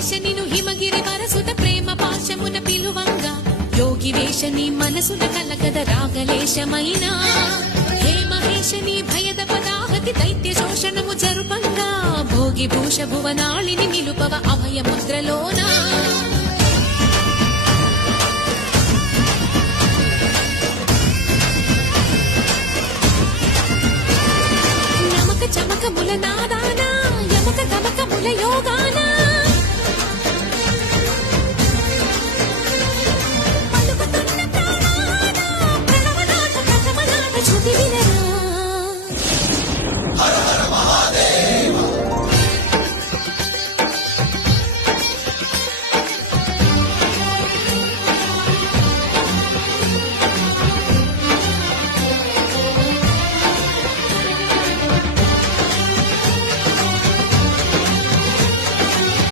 వేష నిను హిమగిరి వరసుత ప్రేమ పాశమున పిలువంగా యోగి వేష నీ మనసున కలగద రాగలేశమైన హే మహేష నీ భయద పదాహతి దైత్య శోషణము జరుపంగా భోగి భూష భువనాళిని నిలుపవ అభయ ముద్రలోనా నమక చమక ముల నాదా